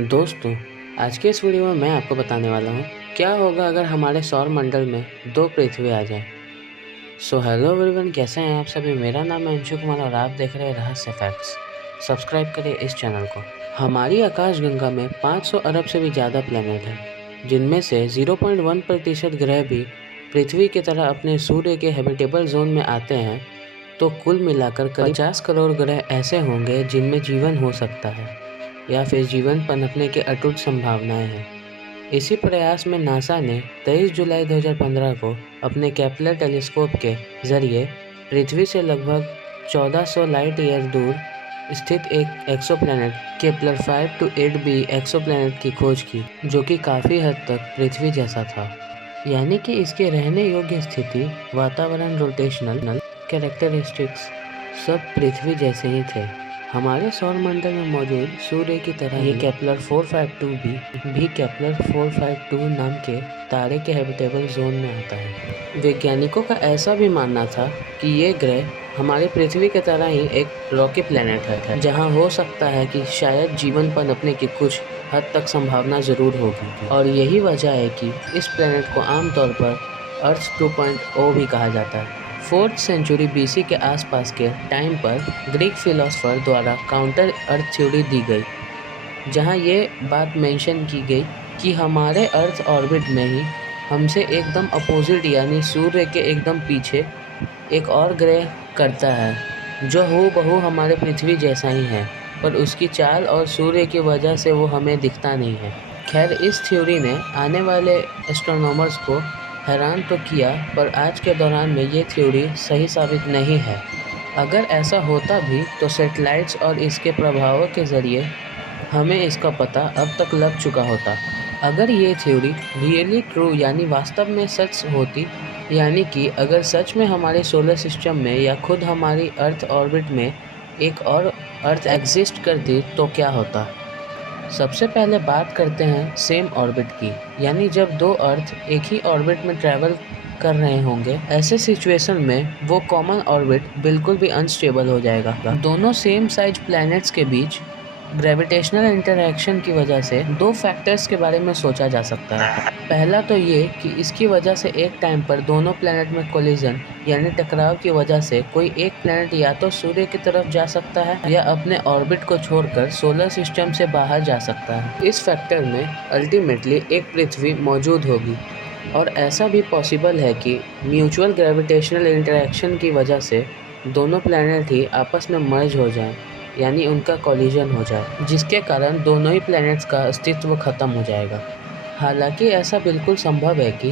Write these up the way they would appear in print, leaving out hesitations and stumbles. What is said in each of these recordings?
दोस्तों, आज के इस वीडियो में मैं आपको बताने वाला हूँ क्या होगा अगर हमारे सौर मंडल में 2 पृथ्वी आ जाए। हेलो एवरीवन, कैसे हैं आप सभी। मेरा नाम है अंशु कुमार और आप देख रहे हैं रहस्य फैक्ट्स। सब्सक्राइब करिए इस चैनल को। हमारी आकाशगंगा में 500 अरब से भी ज़्यादा प्लैनेट हैं, जिनमें से 0.1% ग्रह भी पृथ्वी की तरह अपने सूर्य के हैबिटेबल जोन में आते हैं। तो कुल मिलाकर करीब 50 करोड़ ग्रह ऐसे होंगे जिनमें जीवन हो सकता है या फिर जीवन पनपने की अटूट संभावनाएं हैं। इसी प्रयास में नासा ने 23 जुलाई 2015 को अपने केपलर टेलीस्कोप के जरिए पृथ्वी से लगभग 1400 लाइट ईयर दूर स्थित एक एक्सोप्लैनेट केपलर 528b एक्सोप्लैनेट की खोज की, जो कि काफ़ी हद तक पृथ्वी जैसा था। यानी कि इसके रहने योग्य स्थिति, वातावरण, रोटेशनल कैरेक्टरिस्टिक्स सब पृथ्वी जैसे ही थे। हमारे सौर मंडल में मौजूद सूर्य की तरह ये केपलर 452b भी केपलर 452 नाम के तारे के हैबिटेबल जोन में आता है। वैज्ञानिकों का ऐसा भी मानना था कि ये ग्रह हमारे पृथ्वी की तरह ही एक रॉकी प्लैनेट है, जहां हो सकता है कि शायद जीवन पनपने की कुछ हद तक संभावना ज़रूर होगी। और यही वजह है कि इस प्लैनेट को आमतौर पर अर्थ 2.0 भी कहा जाता है। 4th सेंचुरी BC के आसपास के टाइम पर ग्रीक फिलोसोफर द्वारा काउंटर अर्थ थ्योरी दी गई, जहां ये बात मेंशन की गई कि हमारे अर्थ ऑर्बिट में ही हमसे एकदम अपोजिट यानी सूर्य के एकदम पीछे एक और ग्रह करता है, जो हूबहू हमारे पृथ्वी जैसा ही है, पर उसकी चाल और सूर्य की वजह से वो हमें दिखता नहीं है। खैर, इस थ्योरी ने आने वाले एस्ट्रोनॉमर्स को हैरान तो किया, पर आज के दौरान में ये थ्योरी सही साबित नहीं है। अगर ऐसा होता भी तो सैटेलाइट्स और इसके प्रभावों के ज़रिए हमें इसका पता अब तक लग चुका होता। अगर ये थ्योरी रियली ट्रू यानी वास्तव में सच होती, यानी कि अगर सच में हमारे सोलर सिस्टम में या खुद हमारी अर्थ ऑर्बिट में एक और अर्थ एग्जिस्ट करती, तो क्या होता। सबसे पहले बात करते हैं सेम ऑर्बिट की, यानी जब दो अर्थ एक ही ऑर्बिट में ट्रैवल कर रहे होंगे। ऐसे सिचुएशन में वो कॉमन ऑर्बिट बिल्कुल भी अनस्टेबल हो जाएगा। दोनों सेम साइज प्लैनेट्स के बीच ग्रेविटेशनल इंटरैक्शन की वजह से दो फैक्टर्स के बारे में सोचा जा सकता है। पहला तो ये कि इसकी वजह से एक टाइम पर दोनों प्लैनेट में कोलिजन यानी टकराव की वजह से कोई एक प्लैनेट या तो सूर्य की तरफ जा सकता है या अपने ऑर्बिट को छोड़कर सोलर सिस्टम से बाहर जा सकता है। इस फैक्टर में अल्टीमेटली एक पृथ्वी मौजूद होगी, और ऐसा भी पॉसिबल है कि म्यूचुअल ग्रेविटेशनल इंटरैक्शन की वजह से दोनों प्लैनेट ही आपस में मर्ज हो जाएं, यानी उनका कोलिजन हो जाए, जिसके कारण दोनों ही प्लैनेट्स का अस्तित्व खत्म हो जाएगा। हालांकि ऐसा बिल्कुल संभव है कि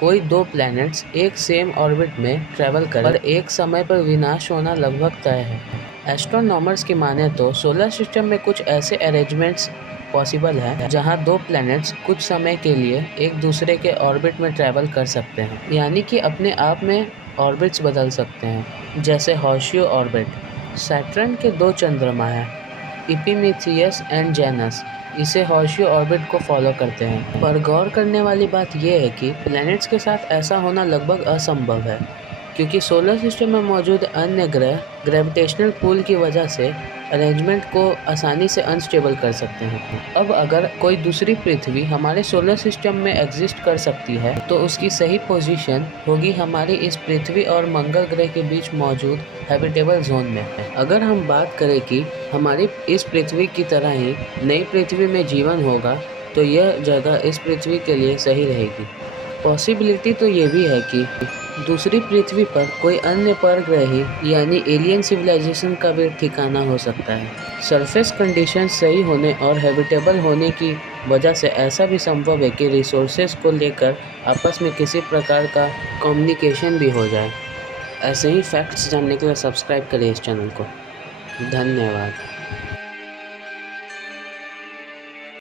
कोई दो प्लैनेट्स एक सेम ऑर्बिट में ट्रैवल करें, पर एक समय पर विनाश होना लगभग तय है। एस्ट्रोनॉमर्स की माने तो सोलर सिस्टम में कुछ ऐसे अरेंजमेंट्स पॉसिबल है जहां दो प्लैनेट्स कुछ समय के लिए एक दूसरे के ऑर्बिट में ट्रैवल कर सकते हैं, यानी कि अपने आप में ऑर्बिट्स बदल सकते हैं। जैसे हॉर्शियो ऑर्बिट। सैटर्न के दो चंद्रमा हैं, इपिमेथियस एंड जेनस, इसे हॉर्शियो ऑर्बिट को फॉलो करते हैं। पर गौर करने वाली बात यह है कि प्लैनेट्स के साथ ऐसा होना लगभग असंभव है, क्योंकि सोलर सिस्टम में मौजूद अन्य ग्रह ग्रेविटेशनल पुल की वजह से अरेंजमेंट को आसानी से अनस्टेबल कर सकते हैं। अब अगर कोई दूसरी पृथ्वी हमारे सोलर सिस्टम में एग्जिस्ट कर सकती है, तो उसकी सही पोजीशन होगी हमारी इस पृथ्वी और मंगल ग्रह के बीच मौजूद हैबिटेबल जोन में। अगर हम बात करें कि हमारी इस पृथ्वी की तरह ही नई पृथ्वी में जीवन होगा, तो यह जगह इस पृथ्वी के लिए सही रहेगी। पॉसिबिलिटी तो ये भी है कि दूसरी पृथ्वी पर कोई अन्य परग्रही यानी एलियन सिविलाइजेशन का भी ठिकाना हो सकता है। सरफेस कंडीशन सही होने और हैबिटेबल होने की वजह से ऐसा भी संभव है कि रिसोर्सेज को लेकर आपस में किसी प्रकार का कम्युनिकेशन भी हो जाए। ऐसे ही फैक्ट्स जानने के लिए सब्सक्राइब करिए इस चैनल को। धन्यवाद।